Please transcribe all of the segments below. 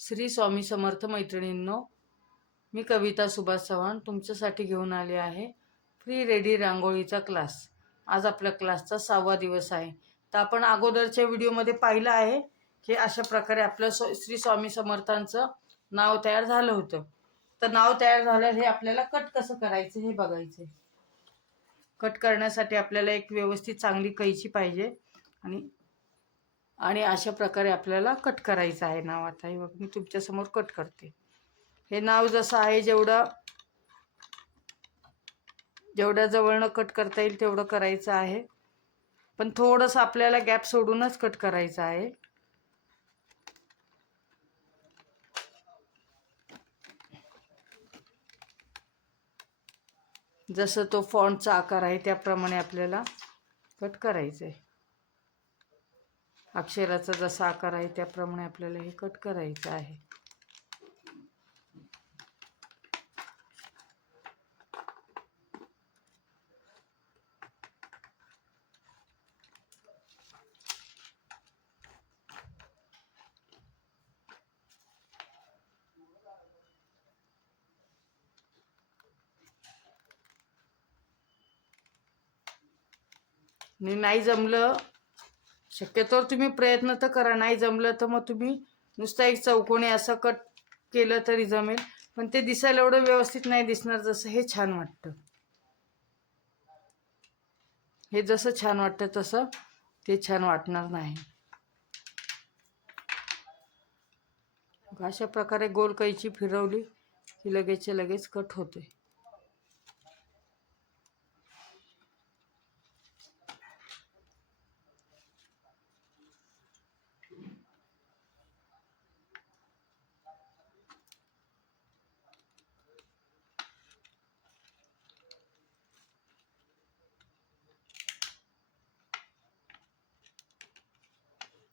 श्री स्वामी समर्थ मैत्रिणींनो, मी कविता सुभाष चव्हाण तुमच्यासाठी घेऊन आले आहे फ्री रेडी रांगोळीचा क्लास। आज आपल्या क्लासचा 6वा दिवस आहे। तर आपण अगोदरच्या व्हिडिओमध्ये पाहिलं आहे की अशा प्रकारे आपलं श्री स्वामी समर्थांचं नाव तयार झालं होतं। तर नाव तयार झालं हे आपल्याला कट कसं करायचं हे बघायचं। कट करण्यासाठी आपल्याला एक व्यवस्थित चांगली कैची पाहिजे आणि अशा प्रकारे आपल्याला कट करायचं आहे नाव। आता हे बघ मी तुमच्या समोर कट करते। हे नाव जसं आहे जेवढ्या जवळनं कट करता येईल तेवढं करायचं आहे, पण थोडंसं आपल्याला गॅप सोडूनच कट करायचं आहे। जसं तो फॉन्टचा आकार आहे त्याप्रमाणे आपल्याला कट करायचं आहे। अक्षराचा जसा आकार आहे त्याप्रमाणे आपल्याला हे कट करायचं आहे। नाही जमलं, शक्यतो तुम्ही प्रयत्न तर करा। नाही जमलं तर मग तुम्ही नुसता एक चौकोनी असं कट केलं तरी जमेल, पण ते दिसायला एवढं व्यवस्थित नाही दिसणार जसं हे छान वाटतं। हे जसं छान वाटतं तसं ते छान वाटणार नाही। अशा प्रकारे गोल कैची फिरवली की लगेच कट होते।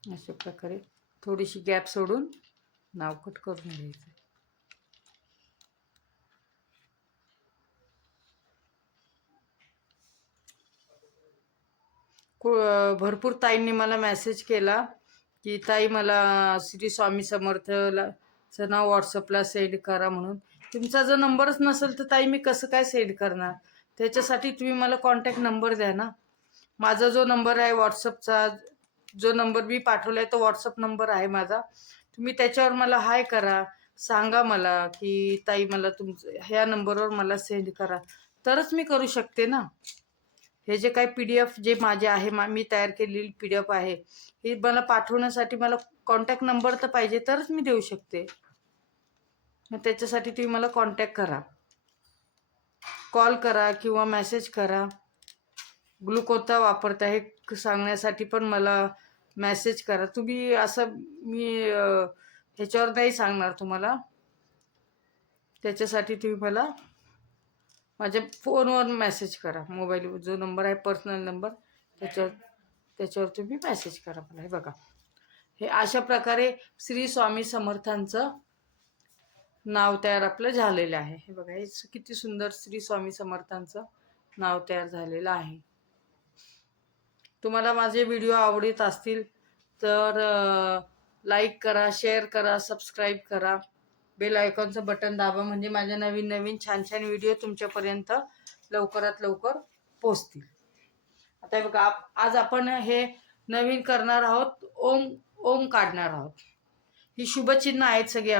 अशा प्रकारे थोडीशी गॅप सोडून नाव कट करून घ्यायचं। भरपूर ताईंनी मला मेसेज केला की ताई मला श्री स्वामी समर्थचं नाव व्हॉट्सअपला सेंड करा म्हणून। तुमचा जर नंबरच नसेल तर ताई मी कसं काय सेंड करणार? त्याच्यासाठी तुम्ही मला कॉन्टॅक्ट नंबर द्या ना। माझा जो नंबर आहे व्हॉट्सअपचा, जो नंबर मी पाठवला आहे तो व्हॉट्सअप नंबर आहे माझा। तुम्ही त्याच्यावर मला हाय करा, सांगा मला की ताई मला तुमचं ह्या नंबरवर मला सेंड करा, तरच मी करू शकते ना। हे जे काही PDF जे माझे आहे मी तयार केलेली PDF आहे, हे मला पाठवण्यासाठी मला कॉन्टॅक्ट नंबर तर पाहिजे, तरच मी देऊ शकते। मग त्याच्यासाठी तुम्ही मला कॉन्टॅक्ट करा, कॉल करा किंवा मेसेज करा। ग्लू कोणता वापरता हे सांगण्यासाठी पण मला मेसेज करा तुम्ही। असं मी ह्याच्यावर नाही सांगणार तुम्हाला, त्याच्यासाठी तुम्ही मला माझ्या फोनवर मेसेज करा। मोबाईल जो नंबर आहे पर्सनल नंबर, त्याच्यावर तुम्ही मेसेज करा मला। हे बघा, हे अशा प्रकारे श्री स्वामी समर्थांचं नाव तयार आपलं झालेलं आहे। हे बघा, हे किती सुंदर श्री स्वामी समर्थांचं नाव तयार झालेलं आहे। तुम्हाला माझे व्हिडिओ आवडत असतील तर लाईक करा, शेअर करा, सबस्क्राईब करा, बेल आयकॉनचं बटन दाबा, म्हणजे माझ्या नवीन छान व्हिडिओ तुमच्यापर्यंत लवकरात लवकर पोहोचतील। आता बघा, आज आपण हे नवीन करणार आहोत, ओम काढणार आहोत। ही शुभचिन्ह आहेत सगळे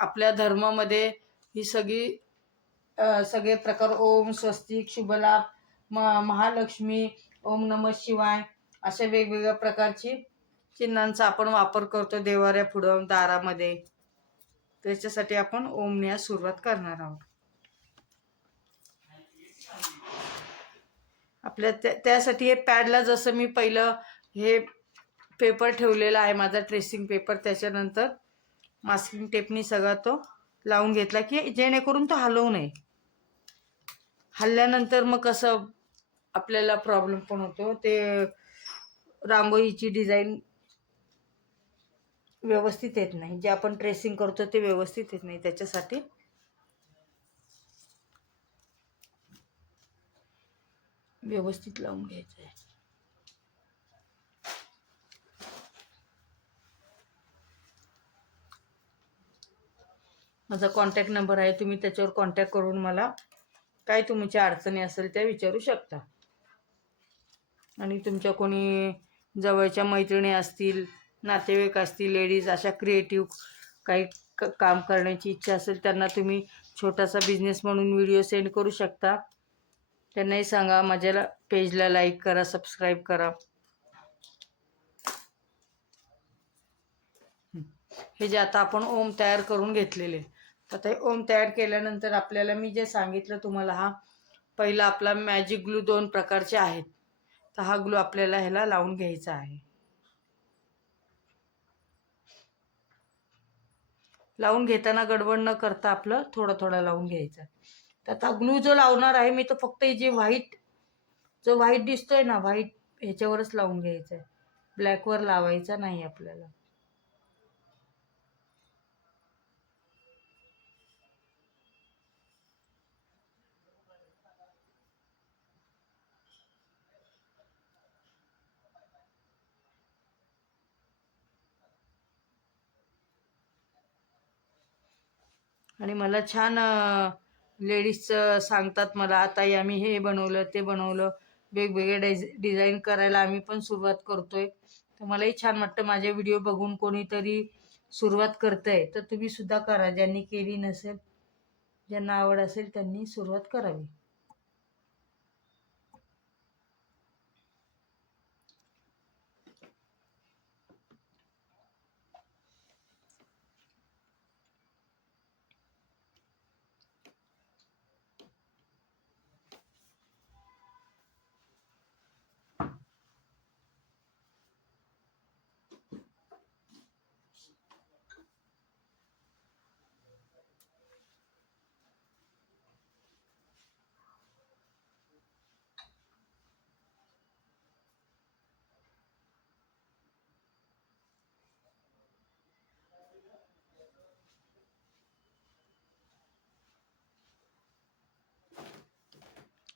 आपल्या धर्मामध्ये। ही सगळे प्रकार ओम, स्वस्तिक, शुभलाभ, महालक्ष्मी, ओम नमः शिवाय अशा वेगवेगळ्या प्रकारची चिन्हांचा आपण वापर करतो देवाऱ्या पुढं, दारामध्ये। त्याच्यासाठी आपण ओमने सुरुवात करणार आहोत। त्यासाठी हे पॅडला जसं मी पहिलं हे पेपर ठेवलेला आहे माझा ट्रेसिंग पेपर, त्याच्यानंतर मास्किंग टेपनी सगळा तो लावून घेतला की जेणेकरून तो हलवू नये। हल्ल्यानंतर मग कसं आपल्याला प्रॉब्लेम पण होतो, ते रांगोळीची डिझाईन व्यवस्थित येत नाही, जे आपण ट्रेसिंग करतो ते व्यवस्थित येत नाही। त्याच्यासाठी व्यवस्थित लावून घ्यायचं आहे। माझा कॉन्टॅक्ट नंबर आहे, तुम्ही त्याच्यावर कॉन्टॅक्ट करून मला काय तुमच्या अडचणी असेल त्या विचारू शकता. आणि तुमच्या कोणी जवळच्या मैत्रिणी असतील, नातेवाईक असतील, लेडीज अशा क्रिएटिव्ह काही काम करण्याची इच्छा असेल, त्यांना तुम्ही छोटासा बिझनेस म्हणून व्हिडिओ सेंड करू शकता. त्यांनाही सांगा माझ्या पेजला लाईक करा, सबस्क्राईब करा. हे जे आता आपण ओम तयार करून घेतलेले, तर ते ओम तयार केल्यानंतर आपल्याला मी जे सांगितलं तुम्हाला, हा पहिला आपला मॅजिक ग्लू 2 प्रकारचे आहेत. तर हा ग्लू आपल्याला ह्याला लावून घ्यायचा आहे. लावून घेताना गडबड न करता आपलं थोडा थोडा लावून घ्यायचा. तर आता ग्लू जो लावणार आहे मी, तो फक्त जे जो व्हाईट दिसतोय ना, व्हाईट ह्याच्यावरच लावून घ्यायचा आहे. ब्लॅकवर लावायचा नाही आपल्याला. आणि मला छान लेडीज सांगतात मला, ताई आम्ही हे बनवलं ते बनवलं, वेगवेगळे डिझाईन करायला आम्ही पण सुरुवात करतोय. तर मलाही छान वाटतं माझे व्हिडिओ बघून कोणीतरी सुरुवात करतंय, तर तुम्ही सुद्धा करा. ज्यांनी केली नसेल, ज्यांना आवड असेल त्यांनी सुरुवात करावी.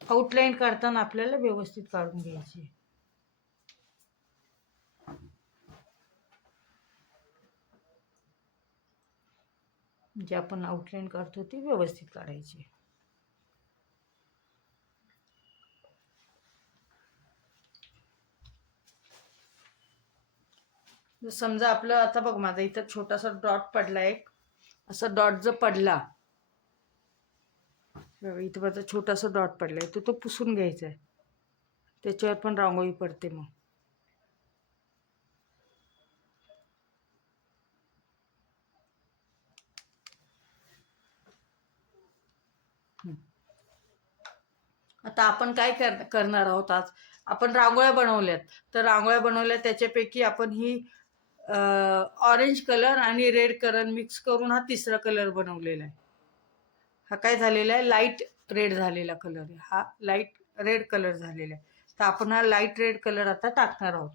आउटलाईन काढताना आपल्याला व्यवस्थित काढून घ्यायची. जे आपण आउटलाईन काढतो ती व्यवस्थित काढायची. समजा आपलं आता बघ, माझा इथं छोटासा डॉट पडला, एक असा डॉट जो पडला, इथं माझा छोटासा डॉट पडलाय, तो पुसून घ्यायचा आहे. त्याच्यावर पण रांगोळी पडते मग. आता आपण काय करणार आहोत, आज आपण रांगोळ्या बनवल्यात. तर रांगोळ्या बनवल्या, त्याच्यापैकी आपण ही ऑरेंज कलर आणि रेड कलर मिक्स करून हा तिसरा कलर बनवलेला आहे. हा काय झालेला आहे, लाईट रेड झालेला कलर आहे. हा लाईट रेड कलर झालेला आहे. तर आपण हा लाईट रेड कलर आता टाकणार आहोत.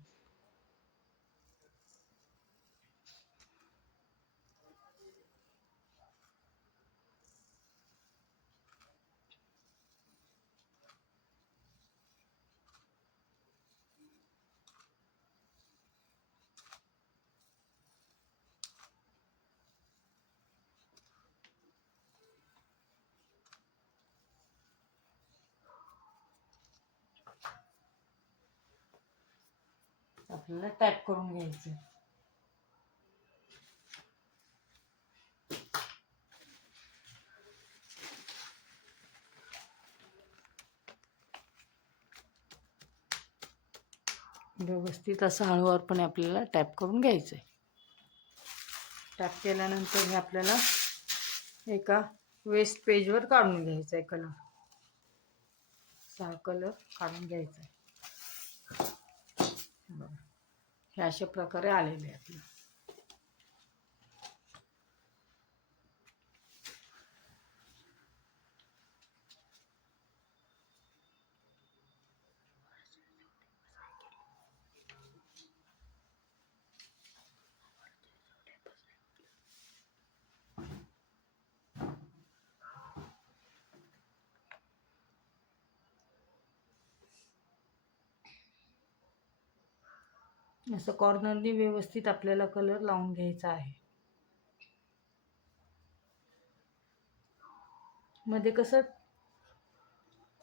आपल्याला टॅप करून घ्यायचं. व्यवस्थित असं हळूवारपणे आपल्याला टॅप करून घ्यायचं आहे. टॅप केल्यानंतर हे आपल्याला एका वेस्ट पेजवर काढून घ्यायचं आहे. कलर 6 कलर काढून घ्यायचा आहे. बघा, हे अशा प्रकारे आलेले आहे आपलं. असं कॉर्नरनी व्यवस्थित आपल्याला कलर लावून घ्यायचा आहे. मध्ये कसं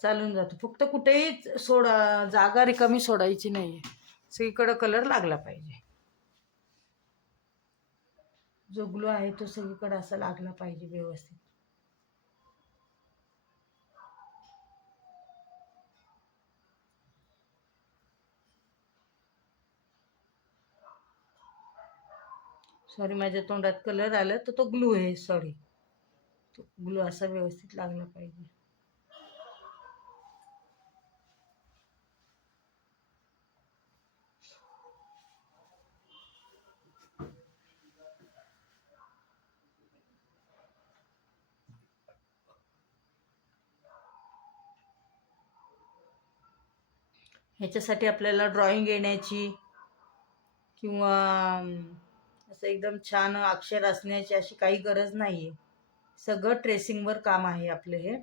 चालून जातो. फक्त कुठेही जागा रिकामी सोडायची नाही, सगळीकडं कलर लागला पाहिजे. जो ग्लो आहे तो सगळीकडे असा लागला पाहिजे व्यवस्थित. सॉरी, माझ्या तोंडात कलर आला तर तो ग्लू आहे. सॉरी, तो ग्लू असा व्यवस्थित लागला पाहिजे. ह्याच्यासाठी आपल्याला ड्रॉइंग येण्याची किंवा असं एकदम छान अक्षर असण्याची अशी काही गरज नाहीये. सगळं ट्रेसिंगवर काम आहे आपलं हे.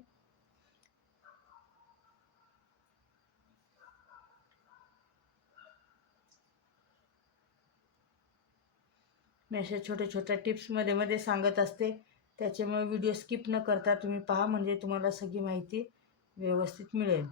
मी अशा छोट्या छोट्या टिप्स मध्ये मध्ये सांगत असते, त्याच्यामुळे व्हिडिओ स्किप न करता तुम्ही पहा, म्हणजे तुम्हाला सगळी माहिती व्यवस्थित मिळेल.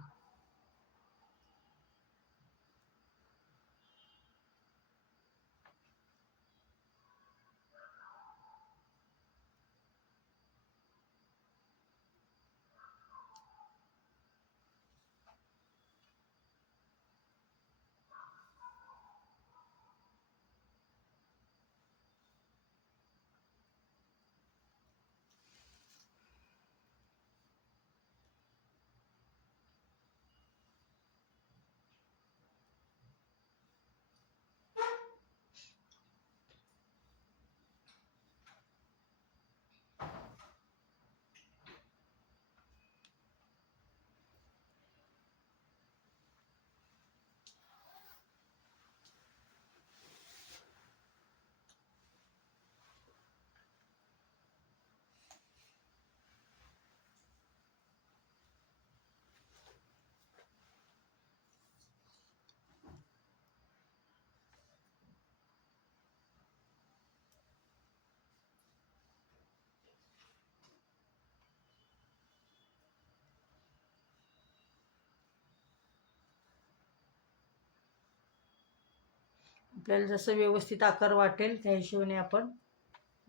आपल्याला जसं व्यवस्थित आकार वाटेल त्या हिशोबाने आपण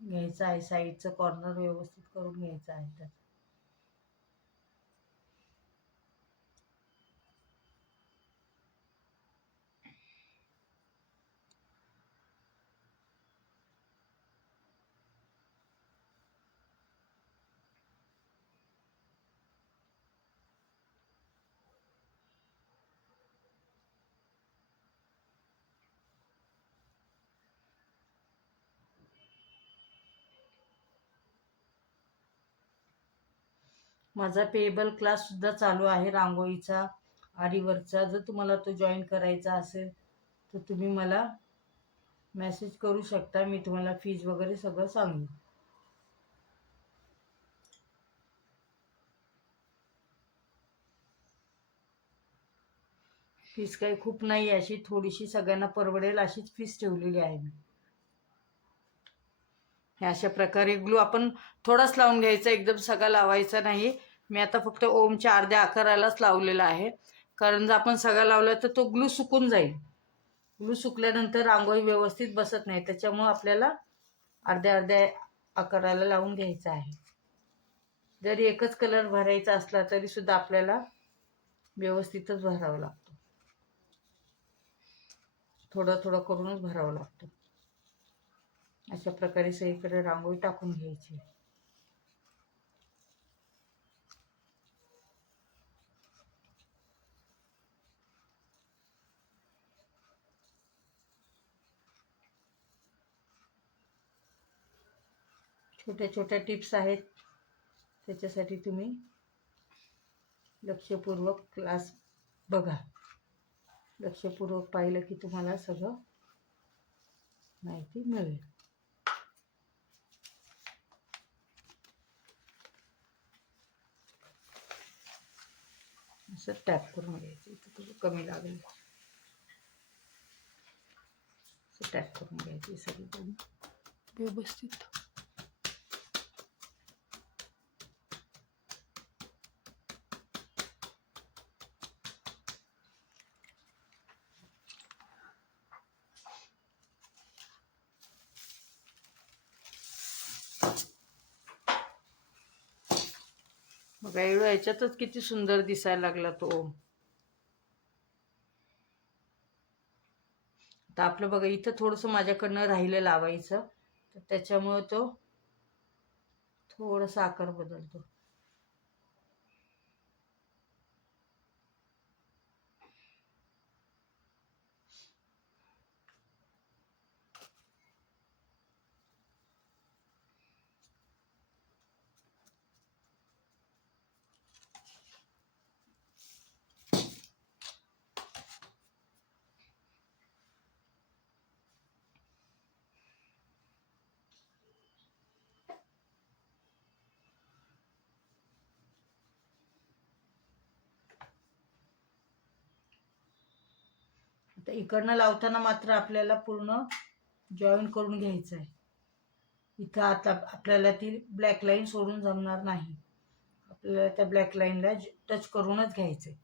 घ्यायचं आहे. साईडचं कॉर्नर व्यवस्थित करून घ्यायचं आहे. तर माझा पेएबल क्लास सुद्धा चालू आहे रांगोळीचा, आरीवर्कचा. जर तुम्हाला तो जॉईन करायचा असेल तर तुम्ही मला मेसेज करू शकता. मी तुम्हाला फीज वगैरे सगळं सांगू. फीस काही खूप नाही, अशी थोडीशी सगळ्यांना परवडेल अशीच फीस ठेवलेली आहे मी. हे अशा प्रकारे ग्लू आपण थोडाच लावून घ्यायचा, एकदम सगळा लावायचा नाही. मी आता फक्त ओमच्या अर्ध्या आकारालाच लावलेला आहे, कारण जर आपण सगळा लावला तर तो ग्लू सुकून जाईल. ग्लू सुकल्यानंतर रांगोळी व्यवस्थित बसत नाही, त्याच्यामुळे आपल्याला अर्ध्या अर्ध्या आकाराला लावून घ्यायचा आहे. जरी एकच कलर भरायचा असला तरी सुद्धा आपल्याला व्यवस्थितच भरावं लागतो, थोडं थोडं करूनच भरावं लागतं. अशा प्रकारे सगळीकडे रांगोळी टाकून घ्यायची. छोट्या छोट्या टिप्स आहेत, त्याच्यासाठी तुम्ही लक्षपूर्वक क्लास बघा. लक्षपूर्वक पाहिलं की तुम्हाला सगळं माहिती मिळेल. असं टॅप करून घ्यायचं, इथं थोडं कमी लागेल असं टॅप करून घ्यायची सगळीकडून व्यवस्थित. बघा एवढं याच्यातच किती सुंदर दिसायला लागला तो ओम. तर आपलं बघा इथं थोडंसं माझ्याकडनं राहिलं लावायचं, तर त्याच्यामुळे तो थोडासा आकार बदलतो. आता इकडनं लावताना मात्र आपल्याला पूर्ण जॉईन करून घ्यायचं आहे. इथं आता आपल्याला ती ब्लॅक लाईन सोडून जमणार नाही, आपल्याला त्या ब्लॅक लाईनला टच करूनच घ्यायचंय.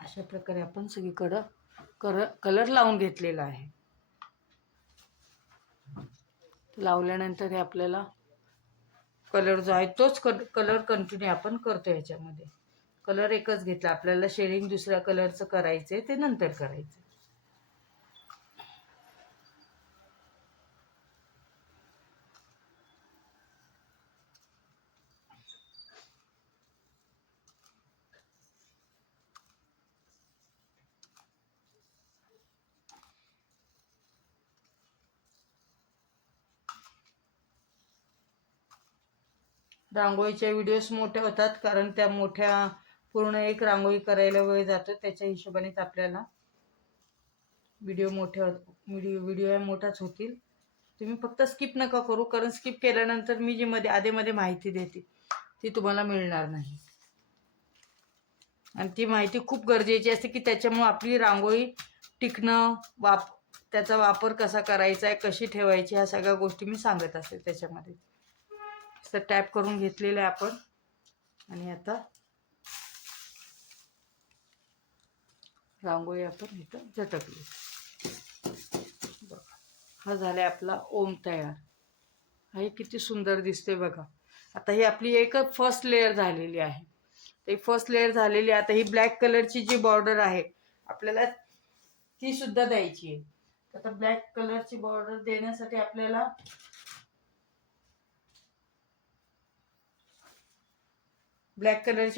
अशा प्रकारे आपण सगळीकडं कलर लावून घेतलेला आहे. लावल्यानंतर हे आपल्याला कलर जो आहे तोच कलर कंटिन्यू आपण करतो. ह्याच्यामध्ये कलर एकच घेतला, आपल्याला शेडिंग दुसऱ्या कलरचं करायचंय, ते नंतर करायचं. रांगोळीच्या व्हिडिओज मोठ्या होतात, कारण त्या मोठ्या पूर्ण एक रांगोळी करायला वेळ जातो, त्याच्या हिशोबानेच आपल्याला व्हिडिओ मोठाच होतील. तुम्ही फक्त स्किप नका करू, कारण स्किप केल्यानंतर मी जी आधेमध्ये माहिती देते ती तुम्हाला मिळणार नाही. आणि ती माहिती खूप गरजेची असते, की त्याच्यामुळे आपली रांगोळी टिकणं, त्याचा वापर कसा करायचा आहे, कशी ठेवायची, ह्या सगळ्या गोष्टी मी सांगत असते त्याच्यामध्ये. तर टॅप करून घेतलेलं आहे आपण, आणि आता रांगोळी आपण इथं झटकली. बघा, हा झाला आपला ओम तयार. हे किती सुंदर दिसते बघा. आता ही आपली एक फर्स्ट लेअर झालेली आहे. ते फर्स्ट लेअर झालेली. आता ही ब्लॅक कलरची जी बॉर्डर आहे आपल्याला ती सुद्धा द्यायची आहे. आता ब्लॅक कलरची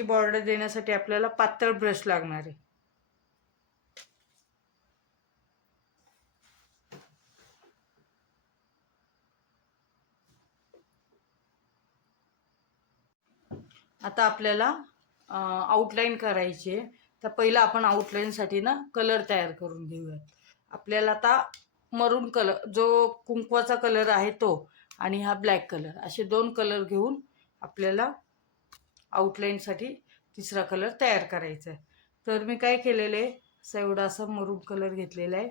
बॉर्डर देण्यासाठी आपल्याला पातळ ब्रश लागणार आहे. आता आपल्याला आउटलाईन करायची आहे. तर पहिलं आपण आउटलाईनसाठी ना कलर तयार करून घेऊयात. आपल्याला आता मरून कलर, जो कुंकवाचा कलर आहे तो, आणि हा ब्लॅक कलर, असे 2 कलर घेऊन आपल्याला आउटलाईनसाठी तिसरा कलर तयार करायचा आहे. तर मी काय केलेलं आहे, असं एवढा असा मरून कलर घेतलेला आहे,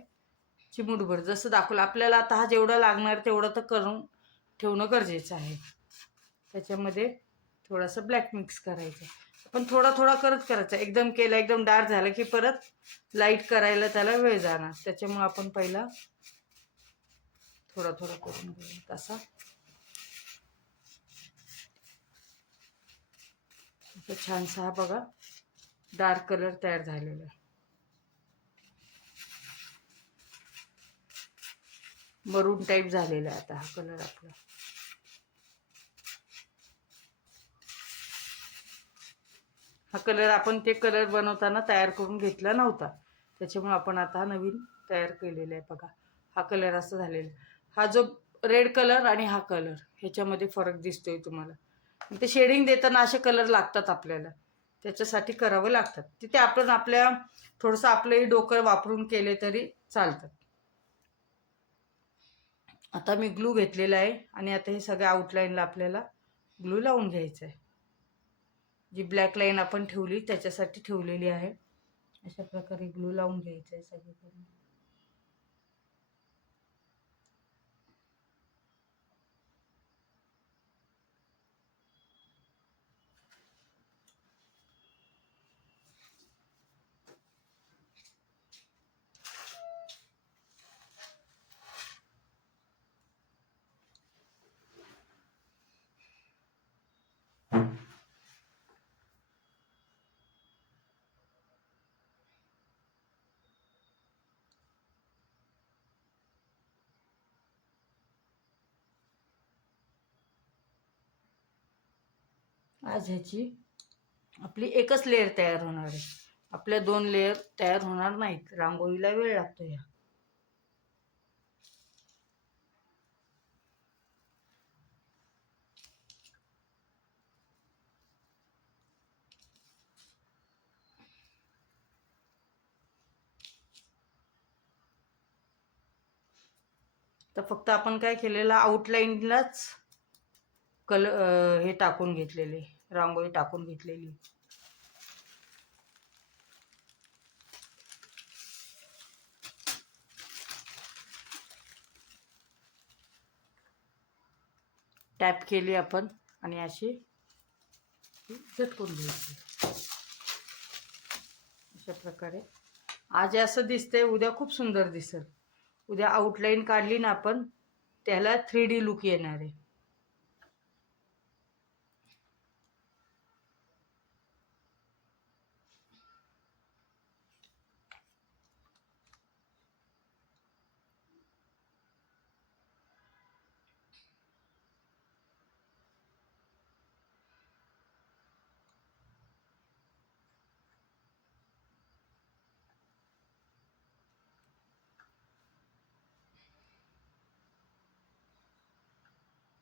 चिमूटभर, जसं दाखवलं आपल्याला. आता हा जेवढा लागणार तेवढं तर करून ठेवणं गरजेचं आहे. त्याच्यामध्ये थोडासा ब्लॅक मिक्स करायचा, पण थोडा थोडा करत करायचा. एकदम केला, एकदम डार्क झालं की परत लाईट करायला त्याला वेळ जाणार. त्याच्यामुळे आपण पहिला थोडा थोडा करून घेऊ. तसा छानसा हा बघा डार्क कलर तयार झालेला आहे. मरून टाईप झालेला आहे आता हा कलर आपला. हा कलर आपण ते कलर बनवताना तयार करून घेतला नव्हता, त्याच्यामुळे आपण आता नवीन तयार केलेला आहे. बघा हा कलर असा झालेला. हा जो रेड कलर आणि हा कलर, ह्याच्यामध्ये फरक दिसतोय तुम्हाला. ते शेडिंग देताना असे कलर लागतात आपल्याला, त्याच्यासाठी करावं लागतात. तिथे आपण आपल्या थोडंसं आपलंही डोकं वापरून केले तरी चालतात. आता मी ग्लू घेतलेला आहे आणि आता हे सगळ्या आउटलाईनला आपल्याला ग्लू लावून घ्यायचं आहे. जी ब्लॅक लाईन आपण ठेवली त्याच्यासाठी ठेवलेली आहे. अशा प्रकारे ग्लू लावून घ्यायचं आहे सगळीकडे. आज ह्याची आपली एकच लेअर तयार होणार आहे. आपल्या 2 लेअर तयार होणार नाहीत. रांगोळीला वेळ लागतो या. तर फक्त आपण काय केलेलं, आउटलाईनलाच हे टाकून घेतलेले, रांगोळी टाकून घेतलेली. टॅप केली आपण आणि अशी झटकून घ्यायची. अशा प्रकारे आज असं दिसतंय, उद्या खूप सुंदर दिसेल. उद्या आउटलाईन काढली ना आपण, त्याला 3D लुक येणार आहे.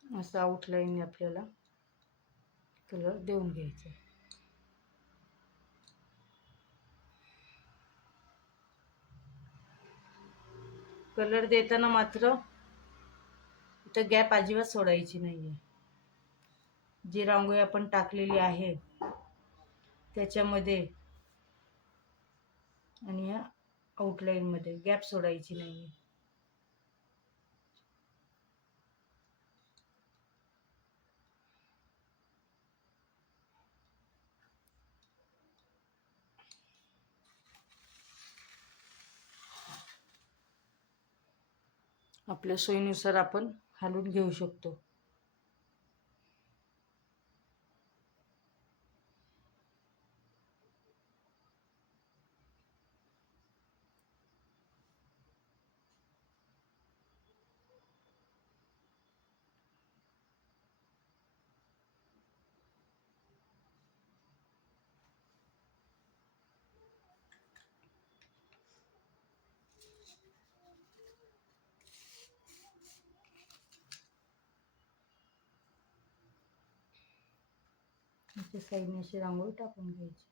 असं आउटलाईन आपल्याला कलर देऊन घ्यायचं. कलर देताना मात्र इथं गॅप अजिबात सोडायची नाहीये. जी रांगोळी आपण टाकलेली आहे त्याच्यामध्ये आणि या आउटलाईनमध्ये गॅप सोडायची नाहीये. आपल्या सोयीनुसार आपण हलवून घेऊ शकतो. याच्या साईडने अशी रांगोळी टाकून घ्यायची.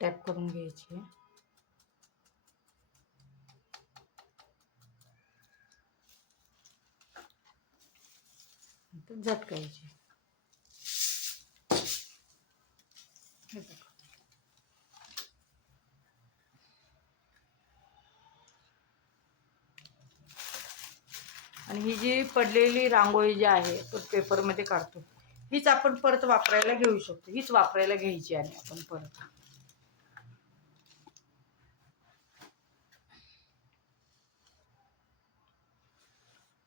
टॅप करून घ्यायची. झटकायची. आणि ही जी पडलेली रांगोळी जी आहे तो पेपरमध्ये काढतो, हीच आपण परत वापरायला घेऊ शकतो. हीच वापरायला घ्यायची आणि आपण परत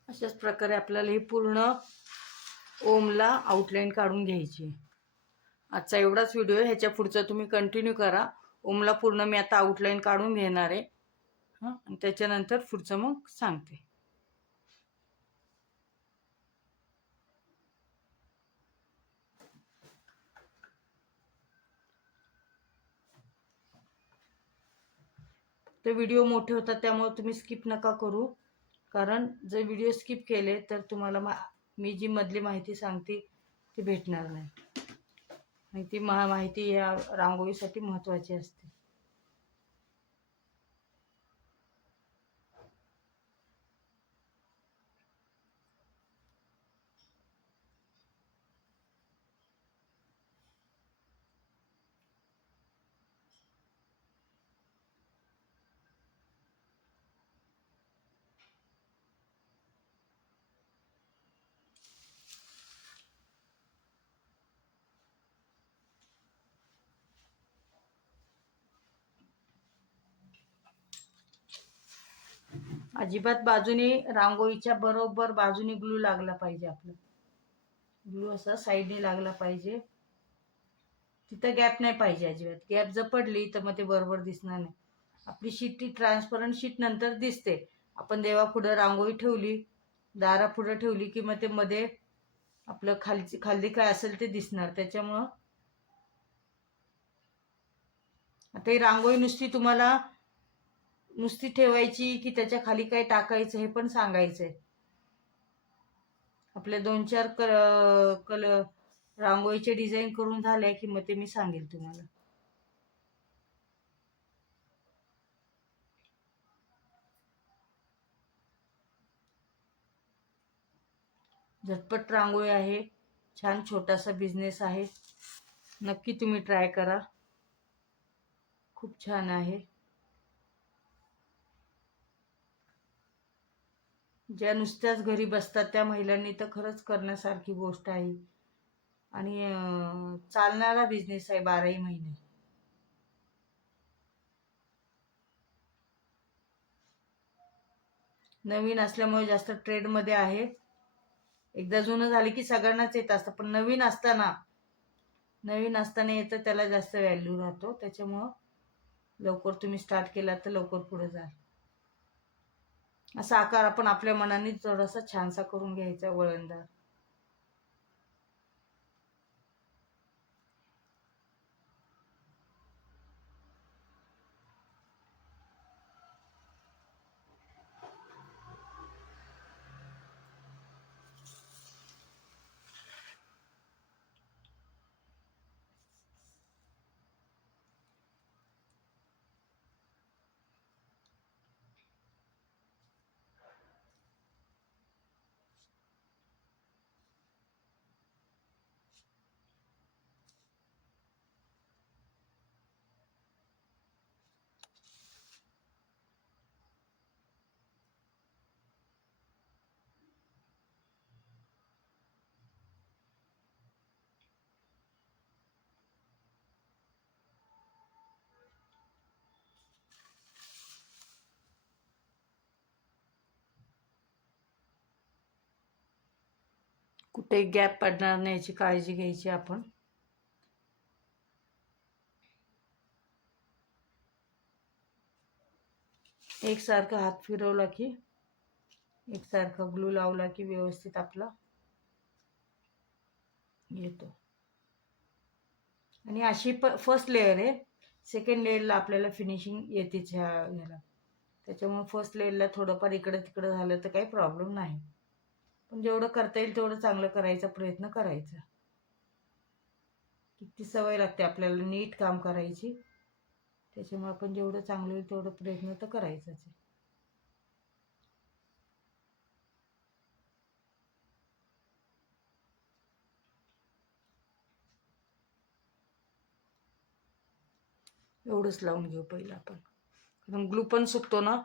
अशाच प्रकारे आपल्याला ही पूर्ण ओमला आउटलाईन काढून घ्यायची. आजचा एवढाच व्हिडिओ आहे. ह्याच्या पुढचा तुम्ही कंटिन्यू करा. ओमला पूर्ण मी आता आउटलाईन काढून घेणार आहे. आणि त्याच्यानंतर पुढचं मग सांगते. ते व्हिडिओ मोठे होतात त्यामुळे तुम्ही स्किप नका करू. कारण जर व्हिडिओ स्किप केले तर तुम्हाला मी जी मधली माहिती सांगते ती भेटणार नाही. आणि ती माहिती या रांगोळीसाठी महत्त्वाची असते. अजिबात बाजूने रांगोळीच्या बरोबर बाजूने ग्लू लागला पाहिजे. आपला ग्लू असा साईडने लागला पाहिजे. तिथं गॅप नाही पाहिजे अजिबात. गॅप जर पडली तर मग ते बरोबर दिसणार नाही. आपली शीट ती ट्रान्सपरंट शीट नंतर दिसते. आपण देवापुढं रांगोळी ठेवली, दारापुढं ठेवली की मग ते मध्ये आपलं खाली काय असेल ते दिसणार. त्याच्यामुळं आता ही रांगोळी नुसती ठेवायची की त्याच्या खाली काय टाकायचं हे पण सांगायचंय. आपल्या 2-4 कलर रांगोळीचे डिझाईन करून झाले की मग ते मी सांगेल तुम्हाला. झटपट रांगोळी आहे. छान छोटासा बिझनेस आहे. नक्की तुम्ही ट्राय करा. खूप छान आहे. ज्या नुसत्याच घरी बसतात त्या महिलांनी तर खरंच करण्यासारखी गोष्ट आहे. आणि चालणारा बिझनेस आहे 12ही महिने. नवीन असल्यामुळे जास्त ट्रेंडमध्ये आहे. एकदा जुनं झाली की सगळ्यांनाच येत असतं, पण नवीन असताना येतं त्याला जास्त व्हॅल्यू राहतो. त्याच्यामुळं लवकर तुम्ही स्टार्ट केला तर लवकर पुढे जाल. असा आकार आपण आपल्या मनाने थोडासा छानसा करून घ्यायचा, वळणदार. कुठे गॅप पडणार नाही याची काळजी घ्यायची आपण. एकसारखा हात फिरवला की, एकसारखा ग्लू लावला की व्यवस्थित आपला येतो. आणि अशी फर्स्ट लेअर आहे. सेकंड लेअरला आपल्याला फिनिशिंग येतेच ह्याला. त्याच्यामुळे फर्स्ट लेअरला थोडंफार इकडं तिकडं झालं तर काही प्रॉब्लेम नाही. पण जेवढं करता येईल तेवढं चांगलं करायचा प्रयत्न करायचा. किती सवय लागते आपल्याला नीट काम करायची. त्याच्यामुळे आपण जेवढं चांगलं होईल तेवढं प्रयत्न तर करायचाच आहे. एवढंच लावून घेऊ पहिलं आपण. कारण ग्लू पण सुकतो ना.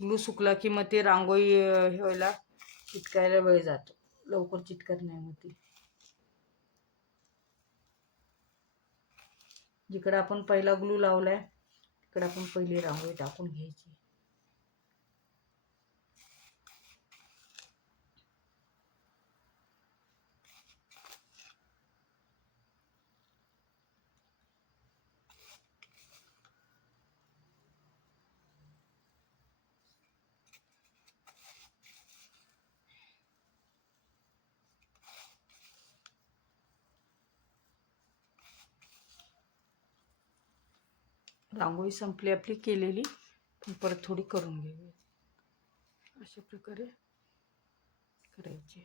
ग्लू सुकला की मग ते रांगोळी हे व्हायला चिटकायला वेळ जातो. लवकर चिटकत नाही मग ती. जिकडे आपण पहिला ग्लू लावलाय तिकडे आपण पहिली रांगोळी टाकून घ्यायची. रांगोळी संपली आपली केलेली, पण परत थोडी करून घेऊया. अशा प्रकारे करायची.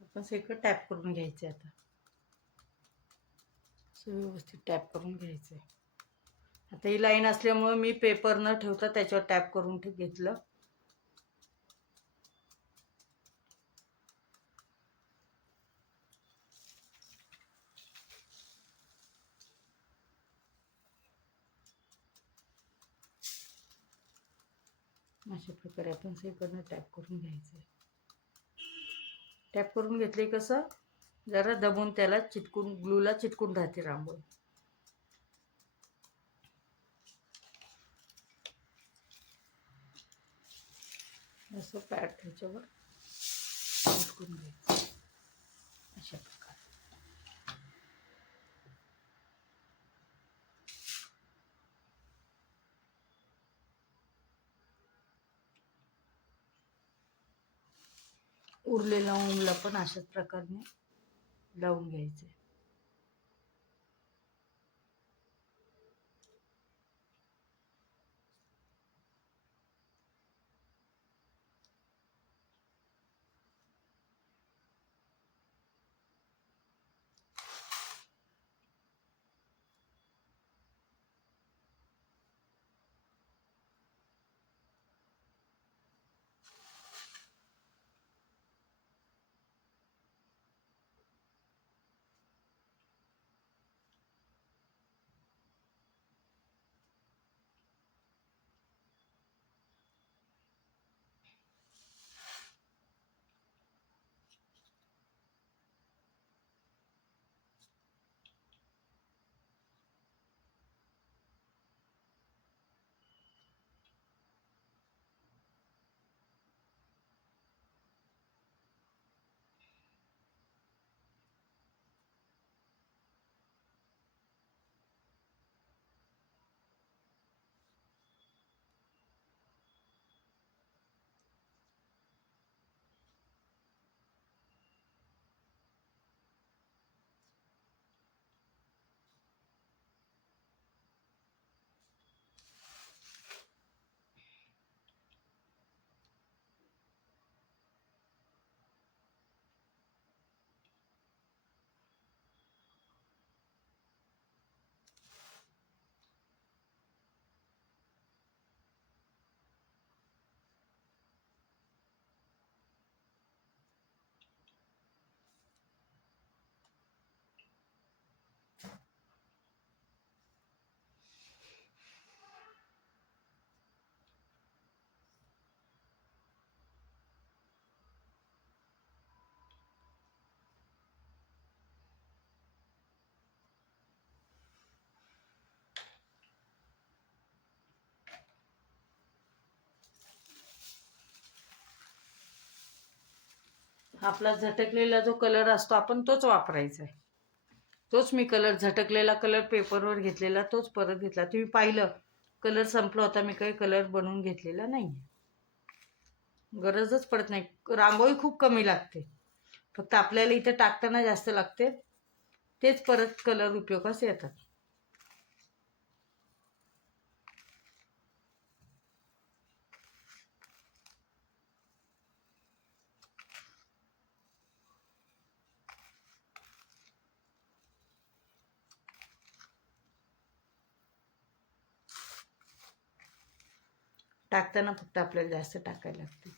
आपण सगळं टॅप करून घ्यायचं. आता व्यवस्थित टॅप करून घ्यायचं. आता ही लाईन असल्यामुळे मी पेपर न ठेवता त्याच्यावर टॅप करून घेतलं. अशा प्रकारे आपण सगळीकडनं टॅप करून घ्यायचं. टॅप करून घेतले कसं जरा दबून त्याला चिटकून ग्लूला चिटकून राहते रांगोळी. असं पॅड त्याच्यावर चिटकून घ्यायचं अशा प्रकारे. उरलेला ओमला पण अशाच प्रकारे लावून घ्यायचे. आपला झटकलेला जो कलर असतो आपण तोच वापरायचा आहे. तोच मी कलर, झटकलेला कलर पेपरवर घेतलेला तोच परत घेतला. तुम्ही पाहिलं कलर संपला होता, मी काही कलर बनवून घेतलेला नाही. गरजच पडत नाही. रांगोळी खूप कमी लागते, फक्त आपल्याला इथे टाकताना जास्त लागते. तेच परत कलर उपयोगास येतात. टाकताना फक्त आपल्याला जास्त टाकायला लागते.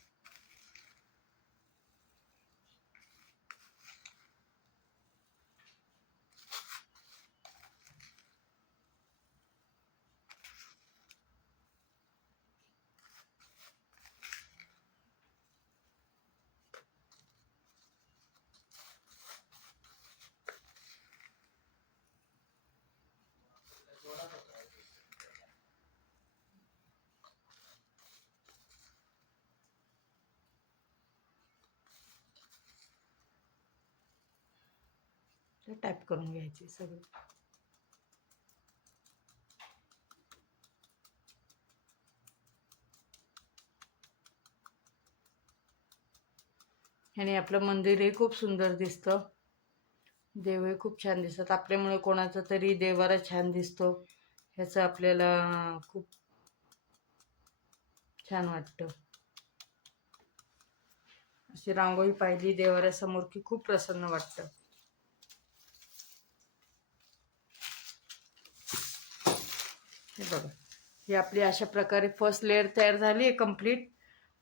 टाईप करून घ्यायचे सगळं. आणि आपलं मंदिरही खूप सुंदर दिसतं. देवही खूप छान दिसतात. आपल्यामुळे कोणाचा तरी देवारा छान दिसतो, ह्याचं आपल्याला खूप छान वाटतं. अशी रांगोळी पाहिली देवाऱ्यासमोर की खूप प्रसन्न वाटतं. हे बघा, ही आपली अशा प्रकारे फर्स्ट लेअर तयार झाली आहे कंप्लीट.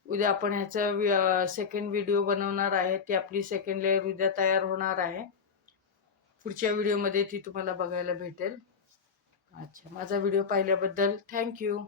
उद्या आपण ह्याचं सेकंड व्हिडिओ बनवणार आहे. ती आपली सेकंड लेअर उद्या तयार होणार आहे. पुढच्या व्हिडिओमध्ये ती तुम्हाला बघायला भेटेल. अच्छा, माझा व्हिडिओ पाहिल्याबद्दल थँक्यू.